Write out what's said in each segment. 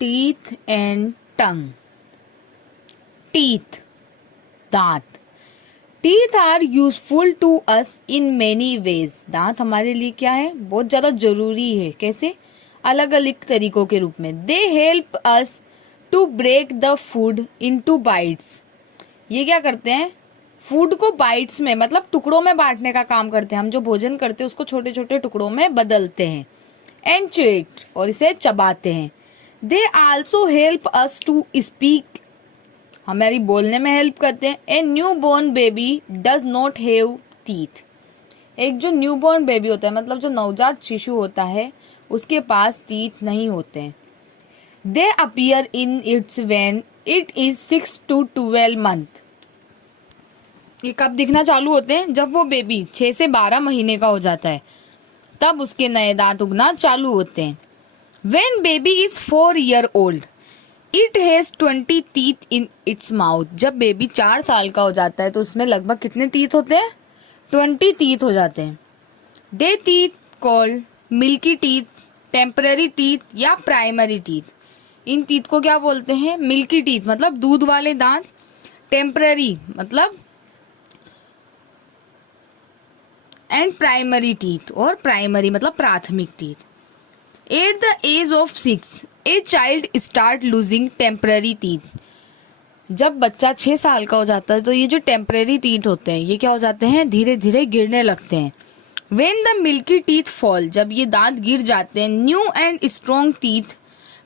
Teeth and tongue. Teeth, दांत। Teeth are useful to us in many ways. दांत हमारे लिए क्या है, बहुत ज्यादा जरूरी है। कैसे? अलग अलग तरीकों के रूप में। They help us to break the food into bites. ये क्या करते हैं, फूड को बाइट्स में मतलब टुकड़ों में बांटने का काम करते हैं। हम जो भोजन करते हैं उसको छोटे छोटे टुकड़ों में बदलते हैं। एंड च्यू इट, और इसे चबाते हैं। They also help us to speak, हमारी बोलने में हेल्प करते हैं। A new born baby does not have teeth. एक जो न्यू बोर्न बेबी होता है, मतलब जो नवजात शिशु होता है, उसके पास टीथ नहीं होते हैं। दे appear in its when it is 6 to 12 month. ये कब दिखना चालू होते हैं? जब वो बेबी 6 से 12 महीने का हो जाता है, तब उसके नए दांत उगना चालू होते हैं। When baby is 4 year old, it has 20 teeth in its mouth। जब बेबी 4 साल का हो जाता है तो उसमें लगभग कितने टीथ होते हैं? 20 टीथ हो जाते हैं। They teeth called milky teeth, temporary teeth या प्राइमरी टीथ। इन टीथ को क्या बोलते हैं? मिल्की टीथ मतलब दूध वाले दांत, टेम्पररी मतलब एंड प्राइमरी टीथ, और प्राइमरी मतलब प्राथमिक teeth. At the age of 6 a child start losing temporary teeth. जब बच्चा 6 साल का हो जाता है तो ये जो टेम्पररी टीथ होते हैं ये क्या हो जाते हैं? धीरे धीरे गिरने लगते हैं। When the milky teeth fall, जब ये दांत गिर जाते हैं, न्यू एंड स्ट्रॉन्ग टीथ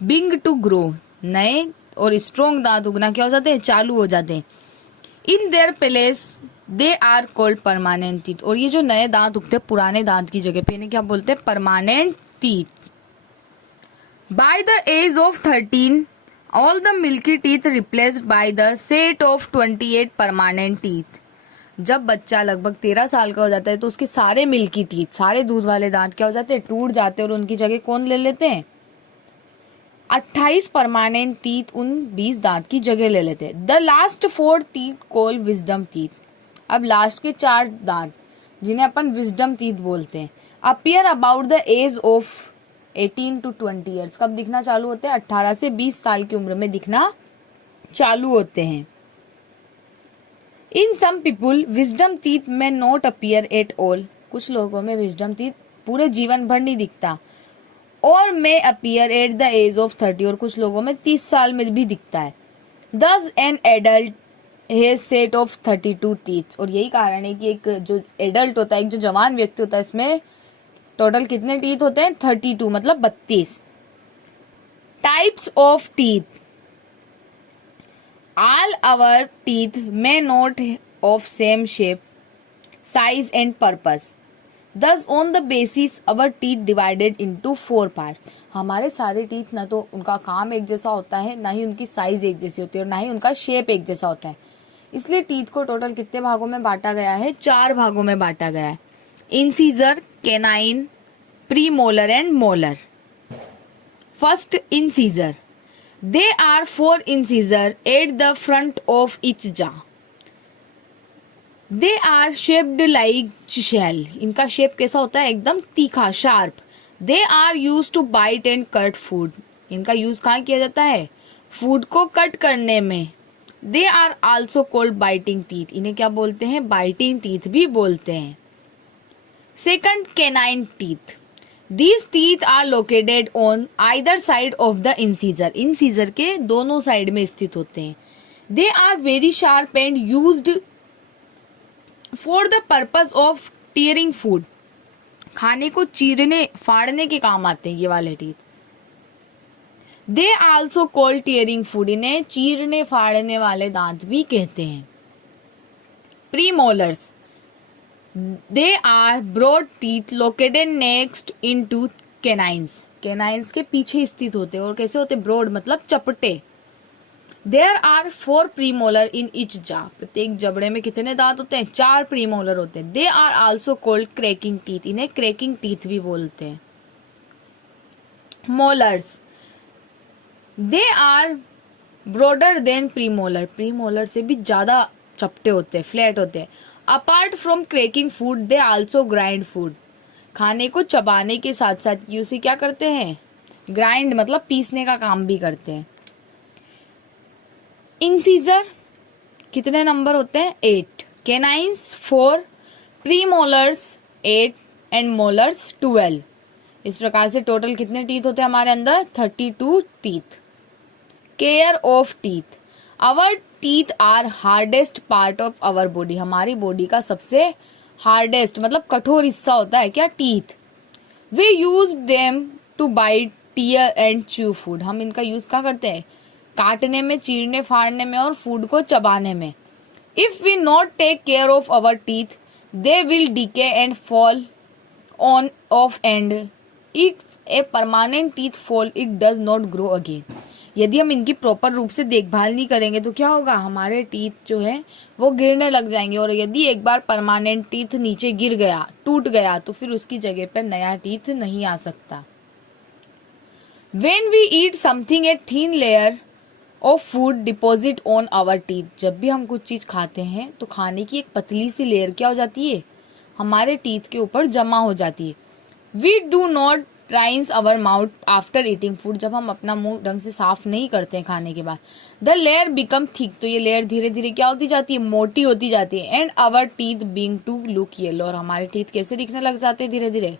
बिंग टू ग्रो, नए और स्ट्रॉन्ग दांत उगना क्या हो जाते हैं? चालू हो जाते हैं। In their place they are called permanent teeth, और ये जो नए दांत उगते हैं पुराने दांत की जगह पे, इन्हें क्या बोलते हैं? Permanent teeth. By the age of 13 all the milky teeth replaced by the set of 28 permanent teeth. जब बच्चा लगभग 13 साल का हो जाता है तो उसके सारे मिल्की टीथ, सारे दूध वाले दांत क्या हो जाते हैं? टूट जाते हैं, और उनकी जगह कौन ले लेते हैं? 28 परमानेंट टीथ उन 20 दांत की जगह ले लेते हैं। The last 4 teeth called wisdom teeth. अब लास्ट के 4 दांत जिन्हें अपन विजडम टीथ बोलते हैं, appear about the age of 18 to 20 years. कब दिखना चालू होते हैं? 18 से 20 साल की उम्र में दिखना चालू होते हैं। इन सम पीपुल विजडम टीथ में नॉट अपीयर एट ऑल। कुछ लोगों में विजडम टीथ पूरे जीवन भर नहीं दिखता, और may appear at the age of 30, और कुछ लोगों में 30 साल में भी दिखता है। दस an adult has set of 32 teeth, और यही कारण है कि एक जो एडल्ट होता है, एक जो जवान व्यक्ति होता है, इसमें टोटल कितने टीथ होते हैं? 32 मतलब 32। Types of teeth, all our teeth may not of same shape, size and purpose, thus on the basis our teeth divided into 4 part. हमारे सारे टीथ ना तो उनका काम एक जैसा होता है, ना ही उनकी साइज एक जैसी होती है, और ना ही उनका शेप एक जैसा होता है। इसलिए टीथ को टोटल कितने भागों में बांटा गया है? 4 भागों में बांटा गया है। Incisor, canine, premolar and molar. First incisor, they are 4 incisor at the front of each jaw. They are shaped like shell. इनका शेप कैसा होता है? एकदम तीखा, sharp. They are use to bite and cut food. इनका use कहाँ किया जाता है? फूड को कट करने में। They are also called biting teeth. इन्हें क्या बोलते हैं? बाइटिंग टीथ भी बोलते हैं। Second, canine teeth. These teeth are located on either side of the incisor. Incisor के दोनों साइड में स्थित होते हैं। They are very sharp and used for the purpose of tearing food. खाने को चीरने फाड़ने के काम आते हैं ये वाले teeth. They also called tearing food. इन्हें चीरने फाड़ने वाले दांत भी कहते हैं। Premolars, they are broad teeth located next into canines. canines के पीछे स्थित होते हैं, और कैसे होते? ब्रॉड मतलब चपटे। There are 4 premolar in each jaw. प्रत्येक जबड़े में कितने दांत होते हैं? 4 premolar होते हैं। They are also called cracking teeth. इन्हें cracking teeth भी बोलते हैं। Molars, they are broader than premolar. premolar से भी ज्यादा चपटे होते हैं, फ्लैट होते हैं। Apart from cracking food they also grind food. खाने को चबाने के साथ साथ ये उसे क्या करते हैं? ग्राइंड मतलब पीसने का काम भी करते हैं। इंसीजर कितने नंबर होते हैं? 8, कैनाइंस 4, प्रीमोलर्स 8 एंड मोलर्स 12। इस प्रकार से टोटल कितने टीथ होते हैं हमारे अंदर? 32 teeth. Care of teeth, our teeth are hardest part of our body. हमारी बॉडी का सबसे हार्डेस्ट मतलब कठोर हिस्सा होता है क्या? Teeth. We use them to bite, tear and chew food. हम इनका यूज क्या करते हैं? काटने में, चीरने फाड़ने में और फूड को चबाने में। If we not take care of our teeth they will decay and fall on off and it a permanent teeth fall, it does not grow again. यदि हम इनकी प्रॉपर रूप से देखभाल नहीं करेंगे तो क्या होगा? हमारे टीथ जो है वो गिरने लग जाएंगे, और यदि एक बार परमानेंट टीथ नीचे गिर गया, टूट गया, तो फिर उसकी जगह पर नया टीथ नहीं आ सकता। When we eat something, a thin layer of food deposit on our teeth। जब भी हम कुछ चीज खाते हैं तो खाने की एक पतली सी लेयर क्या हो जाती है? हमारे टीथ के ऊपर जमा हो जाती है। We do not rinse our mouth after eating food। जब हम अपना मुंह ढंग से साफ नहीं करते हैं खाने के बाद, the layer become thick। तो ये लेयर धीरे धीरे क्या होती जाती है? मोटी होती जाती है। And our teeth being to look yellow। और हमारे टीथ कैसे दिखने लग जाते हैं? धीरे धीरे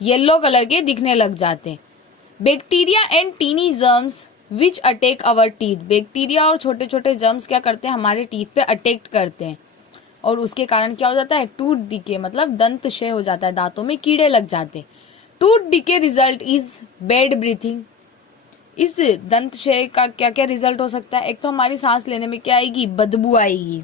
येलो कलर के दिखने लग जाते हैं। Bacteria and tiny germs which attack our teeth. Bacteria और छोटे छोटे जर्म्स क्या करते हैं? हमारे टीथ पे अटैक करते हैं, और उसके कारण क्या हो जाता है? टूथ डिके मतलब दंत क्षय हो जाता है, दांतों में कीड़े लग जाते हैं। Tooth decay result is bad breathing. इस दंत क्षय का क्या क्या रिजल्ट हो सकता है? एक तो हमारी सांस लेने में क्या आएगी? बदबू आएगी।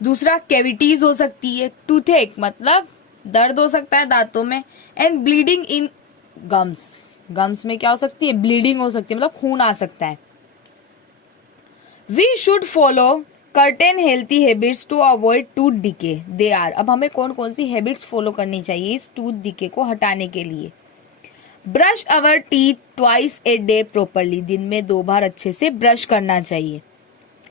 दूसरा, कैविटीज हो सकती है। टूथेक मतलब दर्द हो सकता है दांतों में। And bleeding in gums, gums में क्या हो सकती है? ब्लीडिंग हो सकती है, मतलब खून आ सकता है। We should follow certain healthy habits to avoid tooth decay. They are, अब हमें कौन कौन सी हैबिट्स फॉलो करनी चाहिए इस टूथ डिके को हटाने के लिए? Brush our teeth twice a day properly. दिन में 2 बार अच्छे से ब्रश करना चाहिए।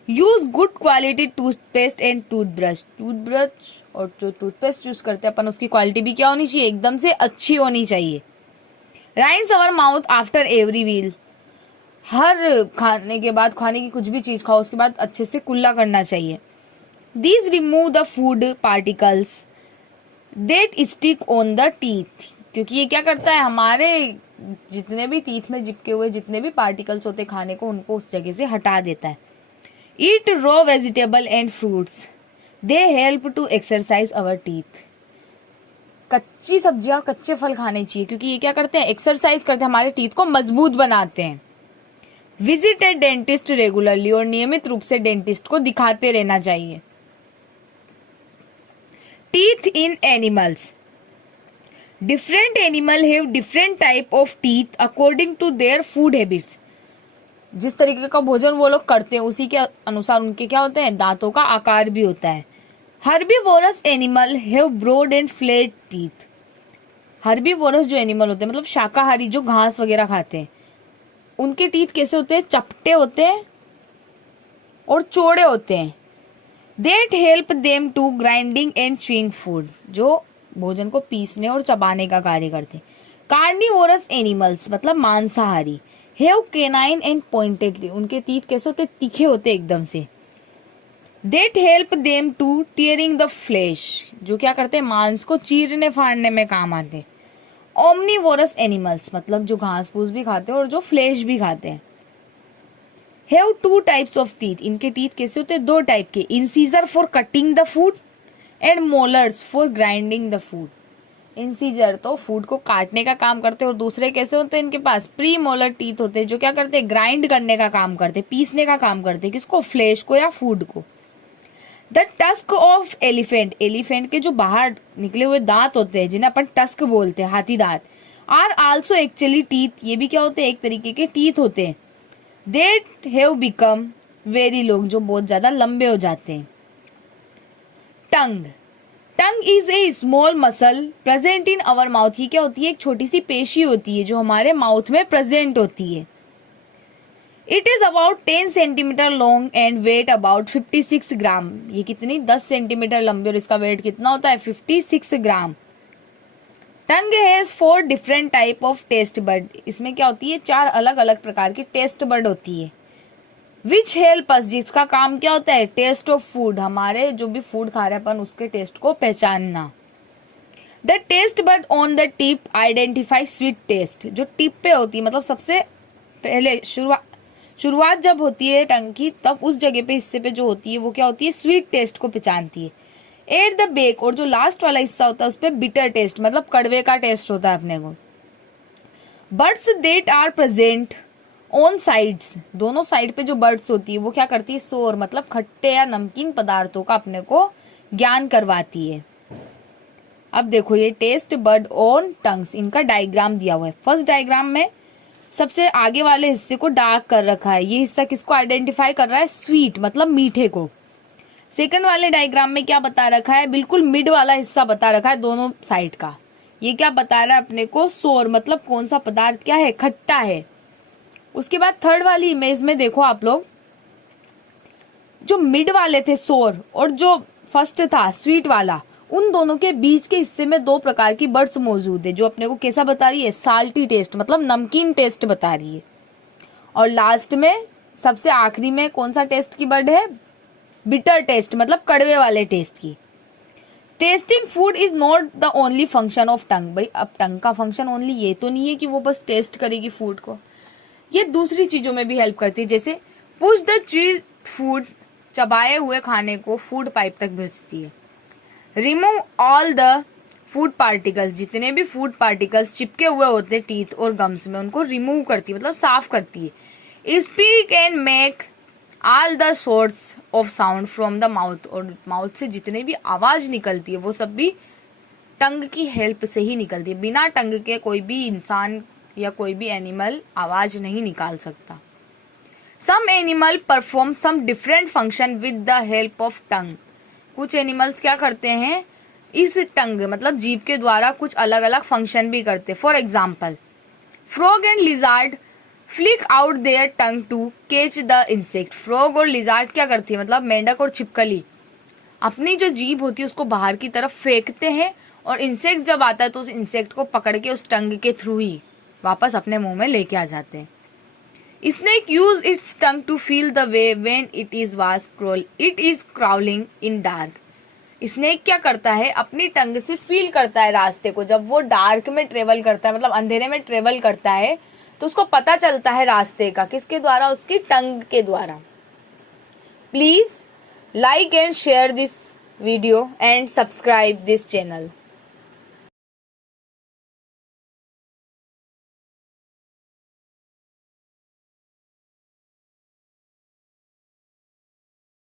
Use good quality toothpaste and toothbrush. Toothbrush और जो टूथपेस्ट यूज करते हैं अपन, उसकी क्वालिटी भी क्या होनी चाहिए? एकदम से अच्छी होनी चाहिए। Rinse our mouth after every meal. हर खाने के बाद, खाने की कुछ भी चीज खाओ उसके बाद अच्छे से कुल्ला करना चाहिए। These remove the food particles that stick on the teeth. क्योंकि ये क्या करता है? हमारे जितने भी टीथ में चिपके हुए जितने भी पार्टिकल्स होते हैं खाने को, उनको उस जगह से हटा देता है। Eat raw vegetable and fruits, they help to exercise our teeth. कच्ची सब्जियां, कच्चे फल खाने चाहिए, क्योंकि ये क्या करते हैं? एक्सरसाइज करते हैं, हमारे टीथ को मजबूत बनाते हैं। विजिट ए डेंटिस्ट रेगुलरली, और नियमित रूप से डेंटिस्ट को दिखाते रहना चाहिए। Teeth in animals, different animal have different type of teeth according to their food habits. जिस तरीके का भोजन वो लोग करते हैं उसी के अनुसार उनके क्या होते हैं? दांतों का आकार भी होता है। Herbivorous animal have broad and flat teeth. Herbivorous जो एनिमल होते हैं मतलब शाकाहारी जो घास वगैरह खाते हैं, उनके टीथ कैसे होते हैं? चपटे होते हैं और चौड़े होते हैं। That help them to grinding and chewing food, जो भोजन को पीसने और चबाने का कार्य करते हैं। कार्निवोरस एनिमल्स मतलब मांसाहारी, हैव केनाइन एंड पॉइंटेड, उनके टीथ कैसे होते? तीखे होते एकदम से। That help them to tearing the flesh, जो क्या करते हैं? मांस को चीरने फाड़ने में काम आते हैं। ओमनीवोरस एनिमल्स मतलब जो घास फूस भी खाते हैं और जो फ्लेश भी खाते हैं। हैव 2 टाइप्स ऑफ टीथ, इनके टीथ कैसे होते हैं? 2 टाइप के। Incisor for cutting the food and molars for grinding the food. Incisor तो फूड को काटने का काम करते हैं, और दूसरे कैसे होते हैं? इनके पास प्री मोलर टीथ होते हैं, जो क्या करते हैं? ग्राइंड करने का काम करते हैं, पीसने का काम करते हैं। किसको? फ्लेश को या फूड को। The tusk of elephant, elephant के जो बाहर निकले हुए दांत होते हैं जिन्हें अपन टस्क बोलते हैं, हाथी दांत, आर आल्सो एक्चुअली टीथ, ये भी क्या होते हैं? एक तरीके के टीथ होते हैं। That have become very long, जो बहुत ज्यादा लंबे हो जाते हैं। Tongue, tongue is a small muscle present in our mouth. ये क्या होती है? एक छोटी सी पेशी होती है जो हमारे माउथ में प्रेजेंट होती है। It is about 10 centimetre long and weight about 56 gram. ये कितनी? 10 सेंटीमीटर लंबी, और इसका वेट कितना होता है? 56 gram. Tongue has 4 different type of taste bud. इसमें क्या होती है, 4 अलग अलग प्रकार की टेस्ट बर्ड होती है। विच हेल्प अस, जिसका काम क्या होता है, टेस्ट ऑफ फूड, हमारे जो भी फूड खा रहे हैं अपन उसके टेस्ट को पहचानना। The taste bud on the tip identify sweet taste, जो टिप पे होती है मतलब सबसे पहले शुरुआत जब होती है टंग की, तब उस जगह पे हिस्से पे जो होती है वो क्या होती है, स्वीट टेस्ट को पहचानती है। एट द बेक, और जो लास्ट वाला हिस्सा होता है उस पर बिटर टेस्ट मतलब कड़वे का टेस्ट होता है अपने को। Birds that are present on sides, दोनों साइड पे जो बर्ड्स होती है वो क्या करती है, सोर मतलब खट्टे या नमकीन पदार्थों का अपने को ज्ञान करवाती है। अब देखो ये टेस्ट बर्ड ऑन टंग्स, इनका डायग्राम दिया हुआ है। फर्स्ट डायग्राम में सबसे आगे वाले हिस्से को डार्क कर रखा है, ये हिस्सा किसको आइडेंटिफाई कर रहा है, स्वीट मतलब मीठे को। सेकंड वाले डायग्राम में क्या बता रखा है, बिल्कुल मिड वाला हिस्सा बता रखा है दोनों साइड का, ये क्या बता रहा है अपने को, सोर मतलब कौन सा पदार्थ क्या है, खट्टा है। उसके बाद थर्ड वाली इमेज में देखो आप लोग, जो मिड वाले थे सोर और जो फर्स्ट था स्वीट वाला, उन दोनों के बीच के हिस्से में 2 प्रकार की बर्ड्स मौजूद है, जो अपने को कैसा बता रही है, साल्टी टेस्ट मतलब नमकीन टेस्ट बता रही है। और लास्ट में सबसे आखिरी में कौन सा टेस्ट की बर्ड है, बिटर टेस्ट मतलब कड़वे वाले टेस्ट की। Testing food is not the only function of tongue, भाई अब टंग का फंक्शन ओनली ये तो नहीं है कि वो बस टेस्ट करेगी फूड को, ये दूसरी चीजों में भी हेल्प करती है, जैसे पुश द चीज फूड, चबाए हुए खाने को फूड पाइप तक भेजती है। Remove all the food particles, जितने भी फूड पार्टिकल्स चिपके हुए होते हैं टीथ और गम्स में उनको रिमूव करती है मतलब साफ करती है। Speak and make all the source of sound from the mouth, और माउथ से जितने भी आवाज निकलती है वो सब भी टंग की हेल्प से ही निकलती है। बिना टंग के कोई भी इंसान या कोई भी एनिमल आवाज नहीं निकाल सकता। Some animal perform some different function with the help of tongue, कुछ एनिमल्स क्या करते हैं, इस टंग मतलब जीभ के द्वारा कुछ अलग अलग फंक्शन भी करते हैं। For example frog and lizard flick out their tongue to catch the insect. Frog और लिजार्ड क्या करती है, मतलब मेंढक और छिपकली अपनी जो जीभ होती है उसको बाहर की तरफ फेंकते हैं, और इंसेक्ट जब आता है तो उस इंसेक्ट को पकड़ के उस टंग के थ्रू ही वापस अपने मुंह में लेके आ जाते हैं। Snake use its tongue to feel the way when it is crawling in dark. Snake क्या करता है, अपनी टंग से फील करता है रास्ते को, जब वो डार्क में ट्रेवल करता है मतलब अंधेरे में ट्रेवल करता है तो उसको पता चलता है रास्ते का, किसके द्वारा, उसकी टंग के द्वारा। Please like and share this video and subscribe this channel.